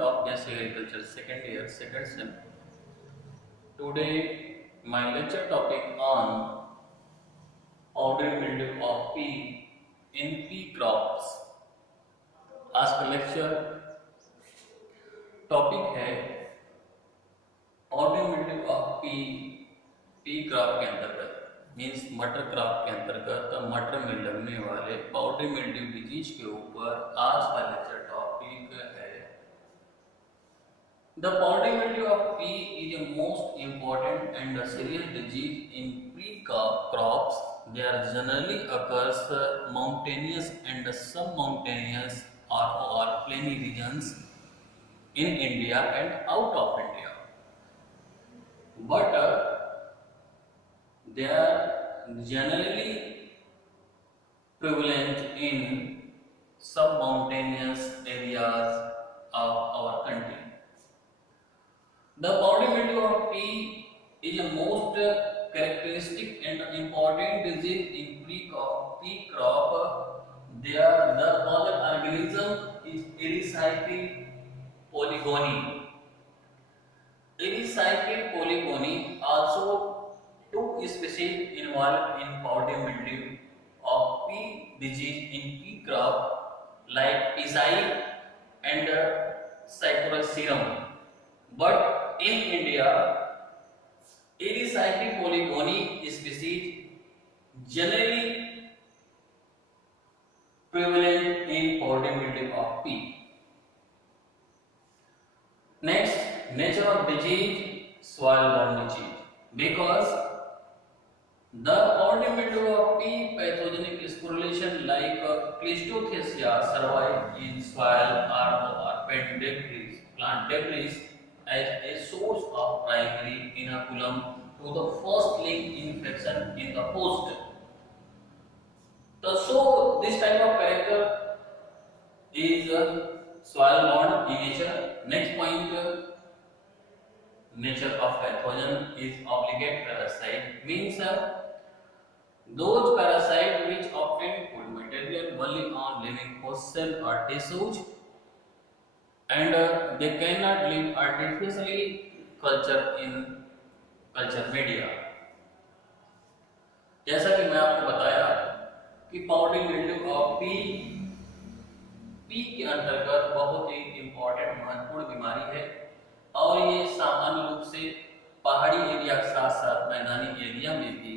of Gas Agriculture second year, second sem. Today, my lecture topic on powdery mildew of pea in pea crops. आज का lecture topic है powdery mildew of pea P crop के अंतर्गत means मटर crop के अंतर्गत मटर में लगने वाले पाउडरी मिल्ड्यू डिजीज के ऊपर आज का लेक्चर टॉपिक है। The powdery mildew of pea is a most important and serious disease in pea crops. They are generally occurs mountainous and sub mountainous और plainy regions in India and out of India, but they are generally prevalent in sub-mountainous areas of our country. The powdery mildew of pea is a most characteristic and important disease in pea crop. There, the other organism is Ericyphe polygoni. Ericyphe polygoni also two species involved in powdery mildew of pea disease in pea crop like Pisai and Cycloserum. But in India, Ericyphe polygoni species generally prevalent in powdery mildew of pea. Next, nature of disease, soil-borne disease. Because the powdery mildew of pea pathogenic sporulation like Cleistothecia survive in soil or plant debris as a source of primary inoculum to the first link infection in the host. So this type of character is soil-borne in nature. Next point, nature of pathogen is obligate parasite, means those parasites which obtain food material only on living host cell or tissues, and they cannot live artificially culture in culture media. जैसा कि मैं आपको बताया कि powdery mildew of P के अंतर्गत बहुत ही important महत्वपूर्ण बीमारी है और ये सामान्य रूप से पहाड़ी एरिया के साथ साथ मैदानी एरिया में भी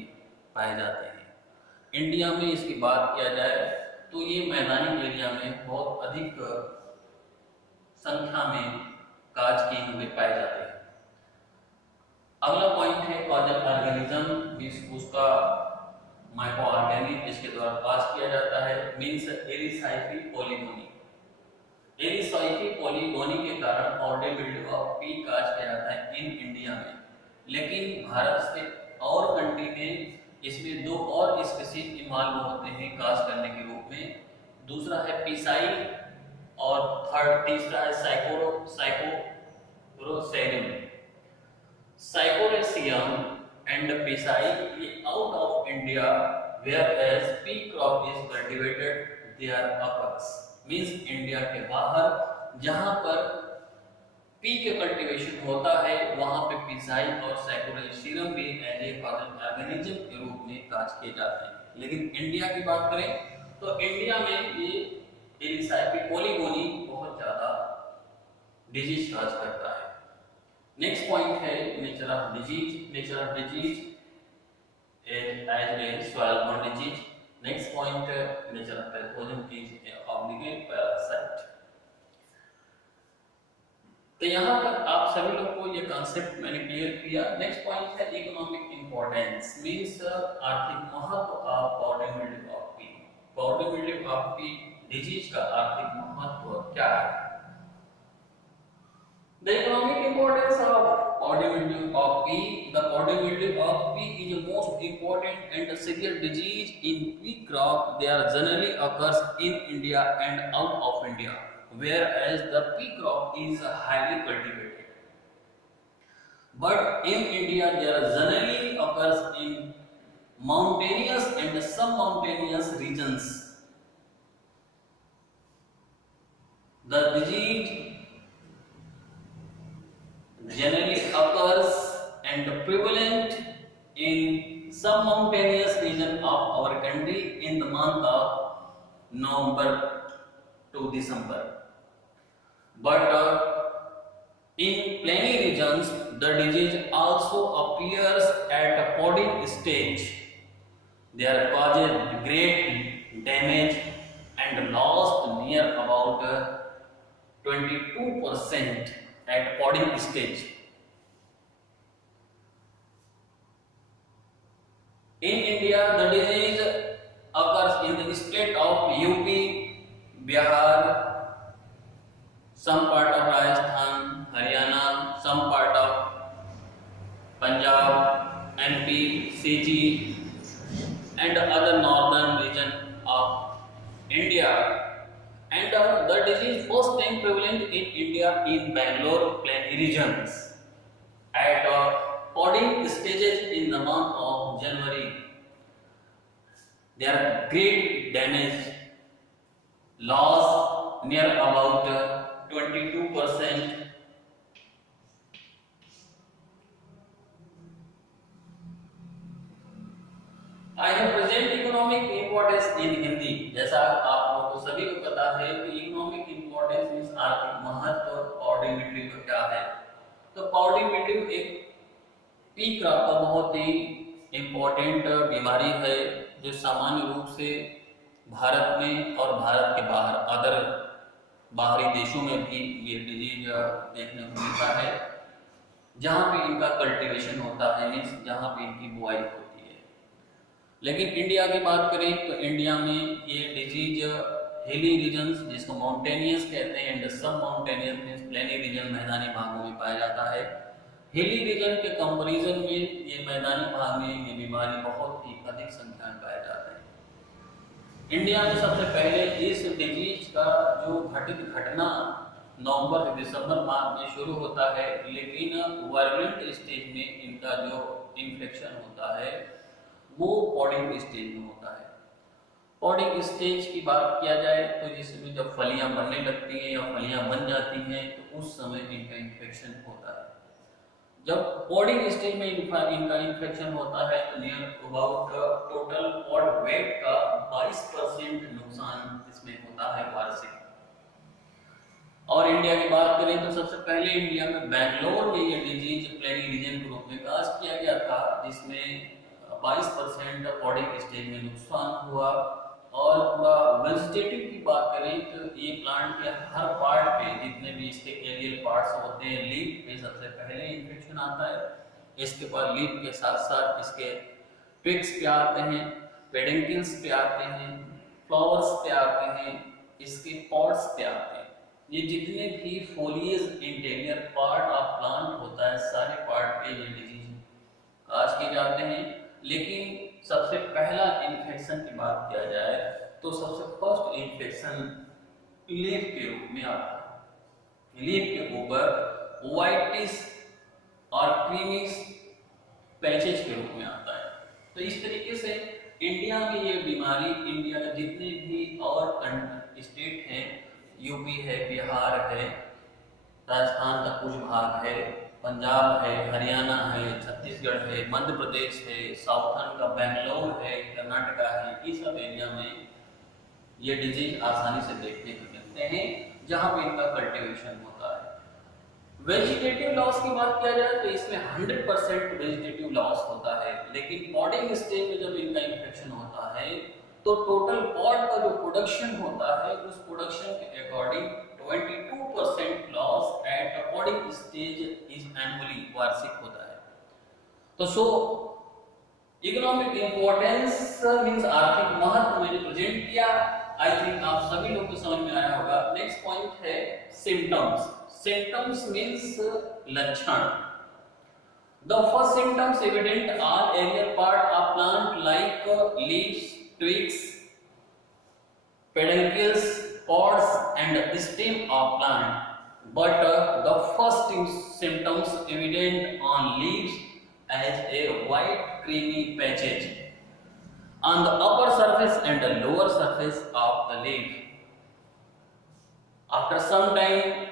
पाए जाते हैं। इंडिया में इसकी बात किया जाए तो ये मैदानी एरिया में बहुत अधिक संख्या में काज किए हुए पाए जाते हैं। अगला पॉइंट है कॉजल ऑर्गेनिज्म, उसका माइक्रो ऑर्गेनिक इसके द्वारा पास किया जाता है, मीन्स एरिसाइफी पोलिगोनी। एरिसाइफी पोलिगोनी के कारण पाउडरी मिल्ड्यू ऑफ पी काज किया जाता है इन इंडिया में, लेकिन भारत से और कंट्री में इसमें दो और स्पीशीज इन्वॉल्व होते हैं काज करने के रूप में। दूसरा है पिसाई और तीसरा है साइकोरोसेरियम। साइकोरेसियम एंड पिसाई ये out of India, whereas pea crop is cultivated there occurs, means India के बाहर जहां पर पी के कल्टीवेशन होता है वहां पे पिसाई और साइकोरेसियम भी एज ए कॉजल ऑर्गेनिज्म के रूप में काज किए जाते हैं। लेकिन इंडिया की बात करें तो इंडिया में ये एरिसाइफी पोलिगोनी बहुत ज्यादा डिजीज काज करता है। नेक्स्ट पॉइंट है nature of disease. Nature of disease as a soil-borne disease. Next point, nature of pathogen is obligate parasite. तो यहाँ तक आप सभी लोग को ये कॉन्सेप्ट मैंने क्लियर किया। नेक्स्ट पॉइंट है इकोनॉमिक इंपॉर्टेंस, मीन्स आर्थिक महत्व of powdery mildew of P. Powdery mildew of P disease का आर्थिक महत्व क्या है? The economic importance of powdery mildew of pea. The powdery mildew of pea is the most important and severe disease in pea crop. They are generally occurs in India and out of India, whereas the pea crop is highly cultivated. But in India, they are generally occurs in mountainous and sub-mountainous regions. The disease prevalent in some mountainous region of our country in the month of November to December. But in plainy regions, the disease also appears at a podding stage. They are causing great damage and loss near about 22% at podding stage. In India, the disease occurs in the state of UP, Bihar, some part of Rajasthan, Haryana, some part of Punjab, MP, CG, and other northern region of India. And the disease first time prevalent in India in Bangalore plain regions at podding stages in the month of January. There are great damage, loss near about 22%. I have present economic importance in Hindi. जैसा आप लोगों को सभी को पता है कि economic importance means आर्थिक महत्व और पाउडरिंग मिल्ड्यू क्या है। तो पाउडरिंग मिल्ड्यू एक पी क्रॉप का बहुत ही इम्पोर्टेंट बीमारी है जो सामान्य रूप से भारत में और भारत के बाहर अदर बाहरी देशों में भी ये डिजीज देखने को मिलता है, जहाँ पे इनका कल्टीवेशन होता है, मीन्स जहाँ पे इनकी बुआई होती है। लेकिन इंडिया की बात करें तो इंडिया में ये डिजीज हिली रीजन्स जिसको माउंटेनियस कहते हैं and sub mountainous means plenty reason मैदानी भागों में पाया जाता है। हिली रीजन के कंपैरिजन में ये मैदानी भाग में ये बीमारी बहुत ही अधिक संख्या में पाया जाता है। इंडिया में सबसे पहले इस डिजीज का जो घटित घटना नवंबर से दिसंबर माह में शुरू होता है, लेकिन वायलेंट स्टेज में इनका जो इन्फेक्शन होता है वो पॉडिंग स्टेज में होता है। पॉडिंग स्टेज की बात किया जाए तो जिसमें जब फलियां बनने लगती हैं या फलियां बन जाती हैं तो उस समय इनका इन्फेक्शन होता है। जब पॉडिंग स्टेज में इनका इन्फेक्शन होता है तो near about total pod weight का 22% नुकसान इसमें होता है वार्षिक। और इंडिया की बात करें तो सबसे पहले इंडिया में बैंगलोर में ये डिजीज प्लेनी रीजन के रूप में कास्ट किया गया था, जिसमें 22% पॉडिंग स्टेज में नुकसान हुआ। और पूरा वेजिटेटिव की बात करें तो ये प्लांट के हर पार्ट पे जितने भी इसके एरियल पार्ट्स होते हैं, लीफ पे सबसे पहले इन्फेक्शन आता है, इसके बाद लीफ के साथ साथ इसके ट्विग्स पे आते हैं, पेडिंकल्स पे आते हैं, फ्लावर्स पे आते हैं, इसके पॉड्स पे आते हैं। ये जितने भी foliage interior part of plant होता है सारे पार्ट पे ये डिजीज काज किए जाते हैं। लेकिन सबसे पहला इन्फेक्शन की बात किया जाए तो सबसे फर्स्ट इन्फेक्शन लीफ के रूप में आता है। लीफ के ऊपर व्हाइटिश और क्रीमिश पैचेज के रूप में आता है। तो इस तरीके से इंडिया में ये बीमारी इंडिया के जितने भी और स्टेट हैं, यूपी है, बिहार है, राजस्थान का कुछ भाग है, पंजाब है, हरियाणा है, छत्तीसगढ़ है, मध्य प्रदेश है, साउथर्न का बेंगलोर है, कर्नाटका है, इस सब एरिया में ये डिजीज आसानी से देखने को मिलते हैं जहां पे इनका कल्टीवेशन होता है। वेजिटेटिव लॉस की बात किया जाए तो इसमें 100% वेजिटेटिव लॉस होता है, लेकिन पॉडिंग स्टेज में जब इनका इन्फेक्शन होता है तो टोटल पॉड का जो प्रोडक्शन होता है उस प्रोडक्शन के according 22% loss at podding stage is annually वार्षिक होता है। तो सो इकोनॉमिक इंपॉर्टेंस मींस आर्थिक महत्व मैंने प्रेजेंट किया। आई थिंक आप सभी लोग को समझ में आया होगा। नेक्स्ट पॉइंट है सिम्टम्स। सिम्टम्स मींस लक्षण। The first symptoms evident all aerial part of plant like leaves, twigs, peduncles, pods and stem of plant. But the first symptoms evident on leaves as a white creamy patches on the upper surface and the lower surface of the leaf. After some time,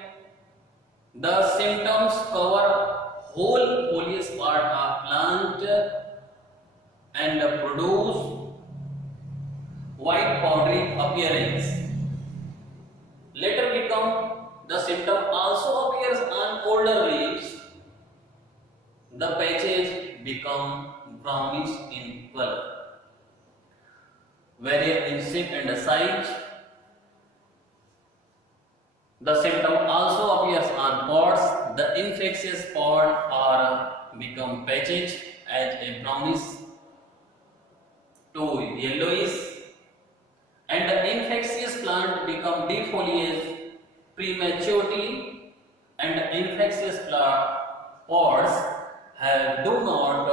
the symptoms cover whole foliage part of plant and produce white powdery appearance. Later become the symptom also appears on older leaves. The patches become brownish in color, vary in shape and size. The symptom also appears on pods. The infectious pod are become patches as a brownish to yellowish, and the infectious plant become defoliate prematurely, and the infectious pods do not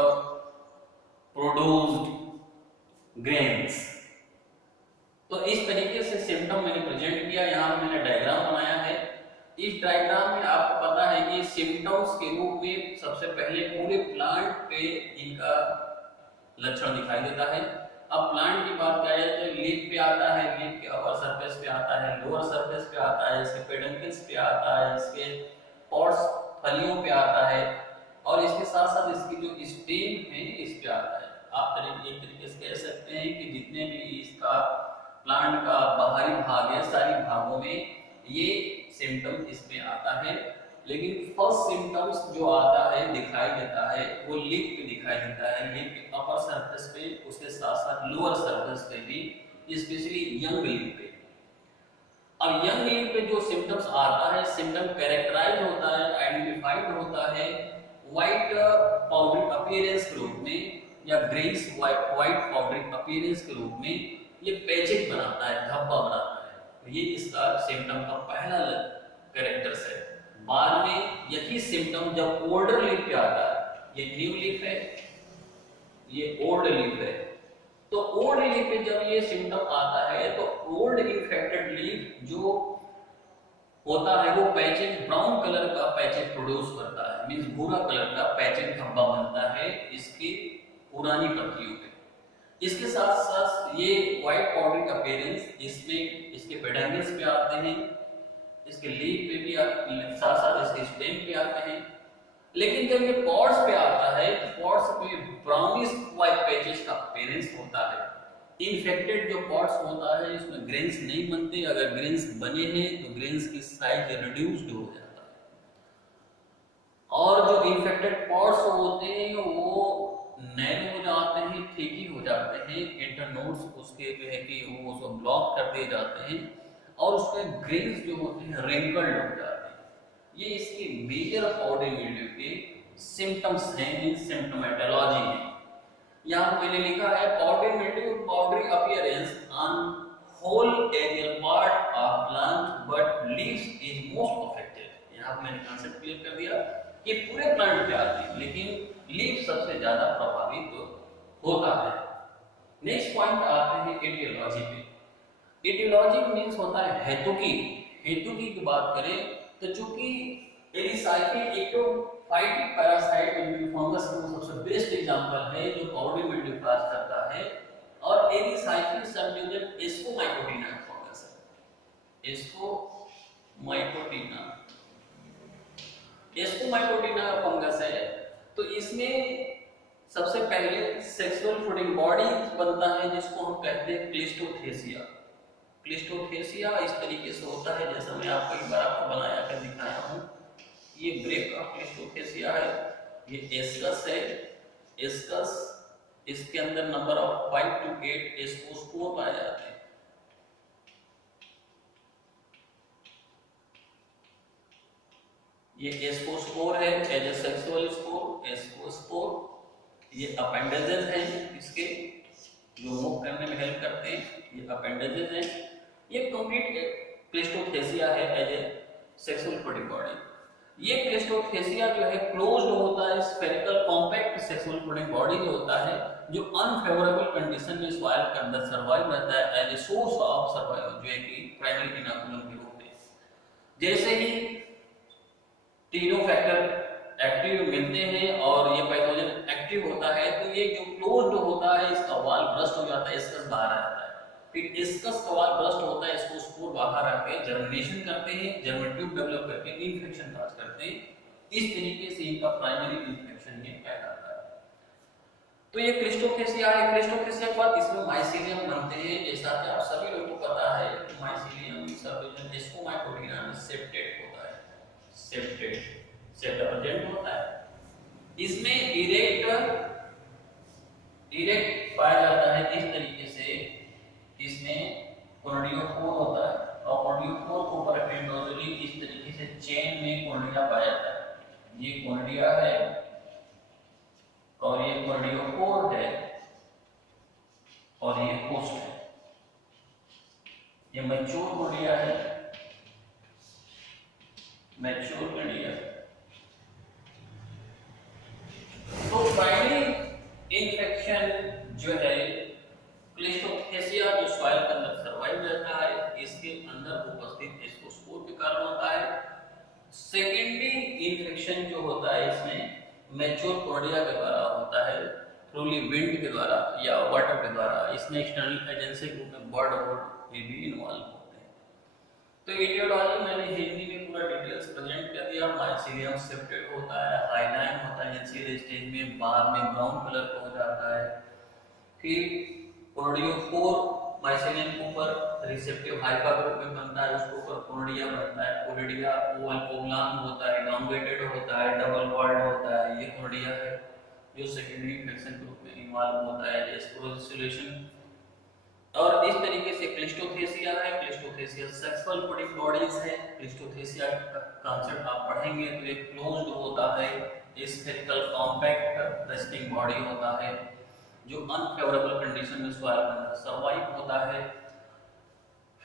produced grains. तो इस तरीके से symptom मैंने present किया। यहाँ मैंने diagram बनाया है। इस डायग्राम में आपको पता है कि सिम्टम्स के रूप में सबसे पहले पूरे प्लांट पे इनका लक्षण दिखाई देता है। अब प्लांट की बात करें तो लीफ पे आता है, लीफ के अपर सरफेस पे आता है, लोअर सरफेस पे आता है, इसके पेडंकल्स पे आता है, इसके पॉड्स फलियों पे आता है, और इसके साथ साथ इसकी जो स्टेम है इस पे आता है। आप एक तरीके से कह सकते हैं कि जितने भी इसका प्लांट का बाहरी भाग है सारी भागों में ये सिम्टम इसमें आता है। लेकिन फर्स्ट सिम्टम्स जो आता है दिखाई देता है वो लीफ पे दिखाई देता है, लीफ के अपर सरफेस पे, उसके साथ साथ लोअर सरफेस पे भी, स्पेशली यंग लीफ पे। अब यंग लीफ पे जो सिम्टम्स आता है, सिम्टम कैरेक्टराइज होता है, आइडेंटिफाइड होता है व्हाइट पाउडर अपीयरेंस के रूप में या ग्रेस व्हाइट पाउडर अपीयरेंस के रूप में। ये पैचेज बनाता है, धब्बा बनाता है। ये इसका सिम्टम का पहला कैरेक्टर्स है। बाद में यही सिम्टम जब ओल्डर लीफ पे आता है, ये न्यू लीफ है, ये ओल्ड लीफ है, तो ओल्ड लीफ पे जब ये सिम्टम आता है तो ओल्ड इन्फेक्टेड लीफ जो होता है वो पैचेज ब्राउन कलर का पैचेज प्रोड्यूस करता है, मींस भूरा कलर का पैचेज धब्बा बनता है इसकी पुरानी पत्तियों पे। इसके साथ साथ ये व्हाइट पाउडर अपीयरेंस इसमें इसके पेडंकल्स पे आते हैं, इसके लीफ पे भी साथ साथ इसके स्टेम पे आते हैं। लेकिन जब ये पॉड्स पे आता है तो पॉड्स पे ब्राउनिश व्हाइट पैचेस का अपीयरेंस होता है। इन्फेक्टेड जो पॉड्स होता है इसमें ग्रेन्स नहीं बनते, अगर ग्रेन्स बने हैं तो ग्रेन्स की साइज रिड्यूस्ड हो जाता है, और जो इन्फेक्टेड पॉड्स होते हैं वो नैरो हो जाते हैं, थिकी हो जाते हैं, इंटरनोड्स उसके जो है कि वो उसको ब्लॉक कर दिए जाते हैं, और उसमें ग्रेन्स जो होते हैं रिंकल्ड हो जाते हैं। ये इसकी मेजर पाउडर मिल्ड्यू के सिम्टम्स हैं, इन सिम्टोमेटोलॉजी है। यहाँ मैंने लिखा है powder mildew powdery appearance on whole aerial part of plant but leaves is most affected. यहाँ मैंने कांसेप्ट क्लियर कर दिया कि पूरे प्लांट पे आती है लेकिन लीफ सबसे ज्यादा प्रभावित होता है। नेक्स्ट पॉइंट आते हैं एटियोलॉजी पे। एटियोलॉजी मींस होता है हेतुकी। हेतुकी की बात करें तो चूंकि एरिसाइकिल एक्टोफाइटिक पैरासाइट फंगस का सबसे बेस्ट एग्जांपल है जो पाउडर मिल्ड्यू काज करता है, और एरिसाइकिल सबडिविजन एस्कोमाइकोटिना फंगस है। एस्कोमाइकोटिना फंगस है, तो इसमें सबसे पहले सेक्सुअल फूडिंग बॉडी बनता है जिसको हम कहते हैं क्लिस्टोथेसिया। क्लिस्टोथेसिया इस तरीके से होता है जैसा मैं आपको एक बार आपको बनाया कर दिखाया हूँ। ये ब्रेक ऑफ क्लिस्टोथेसिया है, ये एस्कस है, एस्कस इसके अंदर नंबर ऑफ 5 to 8 एस्कोस्पोर पाए जाते हैं। ये एस्कोस्पोर है, as a sexual spore, ascospore. ये अपेंडेजेस हैं इसके जो मूव करने में हेल्प करते हैं, ये अपेंडेजेस हैं। ये कंप्लीट क्लिस्टोथेसिया है as a sexual fruiting body. ये क्लिस्टोथेसिया जो है क्लोज्ड होता है, spherical compact sexual fruiting body जो होता है जो अनफेवरेबल कंडीशन में सॉइल के अंदर सर्वाइव रहता है as a source of survival, जो है कि प्राइमरी इनोकुलम के रूप में। जैसे ही तीनों फैक्टर एक्टिव मिलते हैं और ये पैथोजन एक्टिव होता है तो ये जो क्लोज्ड होता है इसका वॉल ब्रस्ट हो जाता है, इसका बाहर आ जाता है। फिर इसका का वॉल ब्रस्ट होता है, इसको स्पोर बाहर आके जर्मिनेशन करते हैं, जर्मिनेटिव ट्यूब डेवलप करके इन्फेक्शन काज करते हैं। इस तरीके से इनका प्राइमरी इन्फेक्शन ये फैलाता है। तो ये क्लिस्टोफेसिया है। क्लिस्टोफेसिया के बाद इसमें माइसीलियम बनते हैं, जैसा कि आप सभी लोगों को पता है कि माइसीलियम सब जिसको माइटोडिना में सेप्टेट होता है, सेप्टेट सेप्टेट होता है। इसमें इरेक्ट पाया जाता है इस तरीके से, इसमें कॉर्डियोफोर होता है और कॉर्डियोफोर को ऊपर एंडोजोली इस तरीके से चेन में कॉर्डिया पाया जाता है। ये कॉर्डिया है और ये कॉर्डियोफोर है और ये होस्ट है। ये मैच्योर कॉर्डिया है, मैच्योर कॉर्डिया। तो प्राइमरी इन्फेक्शन जो है क्लिस्टोफेसिया जो सॉइल के अंदर सर्वाइव रहता है, इसके अंदर उपस्थित एस्कोस्पोर के कारण होता है। सेकेंडरी इन्फेक्शन जो होता है इसमें मैच्योर कॉर्डिया के द्वारा होता है, थ्रूली विंड के द्वारा या वाटर के द्वारा। इसमें एक्सटर्नल एजेंसी के रूप में बर्ड और ये भी इन्वॉल्व होते हैं। तो एटियोलॉजी मैंने हिंदी में पूरा डिटेल्स प्रेजेंट कर दिया। माइसीलियम सेप्टेट होता है, हाइलाइन होता है इनिशियल स्टेज में, बाद में ब्राउन कलर का हो जाता है। फिर कॉर्डियोफोर माइसीलियम के ऊपर रिसेप्टिव हाइपा ग्रुप में बनता है, उसके ऊपर कॉर्डिया बनता है। कॉर्डिया ओवलांग होता है, elongated होता है, डबल वॉल्ड होता है। ये कॉर्डिया है जो सेकेंडरी इन्फेक्शन के रूप में इन्वॉल्व होता है, एस्क्रोसिलेशन। और इस तरीके से क्लिस्टोफेसिया है। क्लिस्टोफेसिया सेक्सुअल पोडिक्लोडिस है। क्लिस्टोफेसिया का कांसेप्ट आप पढ़ेंगे तो एक क्लोज्ड होता है, स्फेरिकल कॉम्पैक्ट रेस्टिंग बॉडी होता है जो अनफेवरेबल कंडीशन में सॉइल के अंदर सर्वाइव होता है।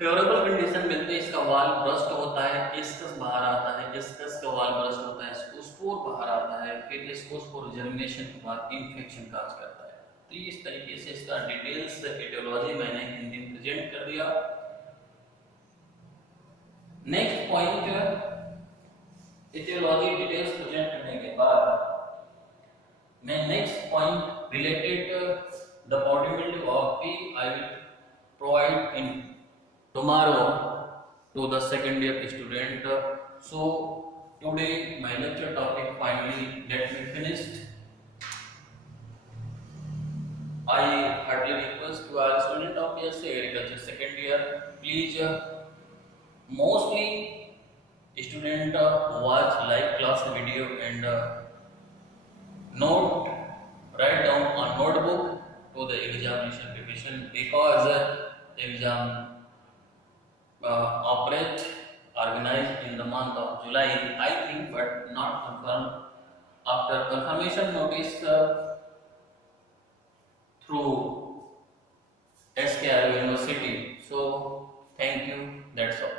फेवरेबल कंडीशन मिलते इसका वाल ब्रस्ट होता है, डिस्कस बाहर आता है, डिस्कस का वाल ब्रस्ट होता है, स्पोर बाहर आता है, फिर स्पोर जर्मिनेशन के बाद इन्फेक्शन काज करता है। तो इस तरीके से इसका डिटेल्स एटियोलॉजी मैंने हिंदी में प्रेजेंट कर दिया। Next point, aetiology details present करने के बाद मैं next point related the possibility of P I will provide in tomorrow to the second year student. So today my lecture topic finally let me finished. I heartily request to our student of BSc Agriculture second year, please mostly student watch live class video and note, write down on notebook to the examination preparation, because exam operate organized in the month of July I think, but not confirmed. After confirmation notice through SKR University. So thank you, that's all.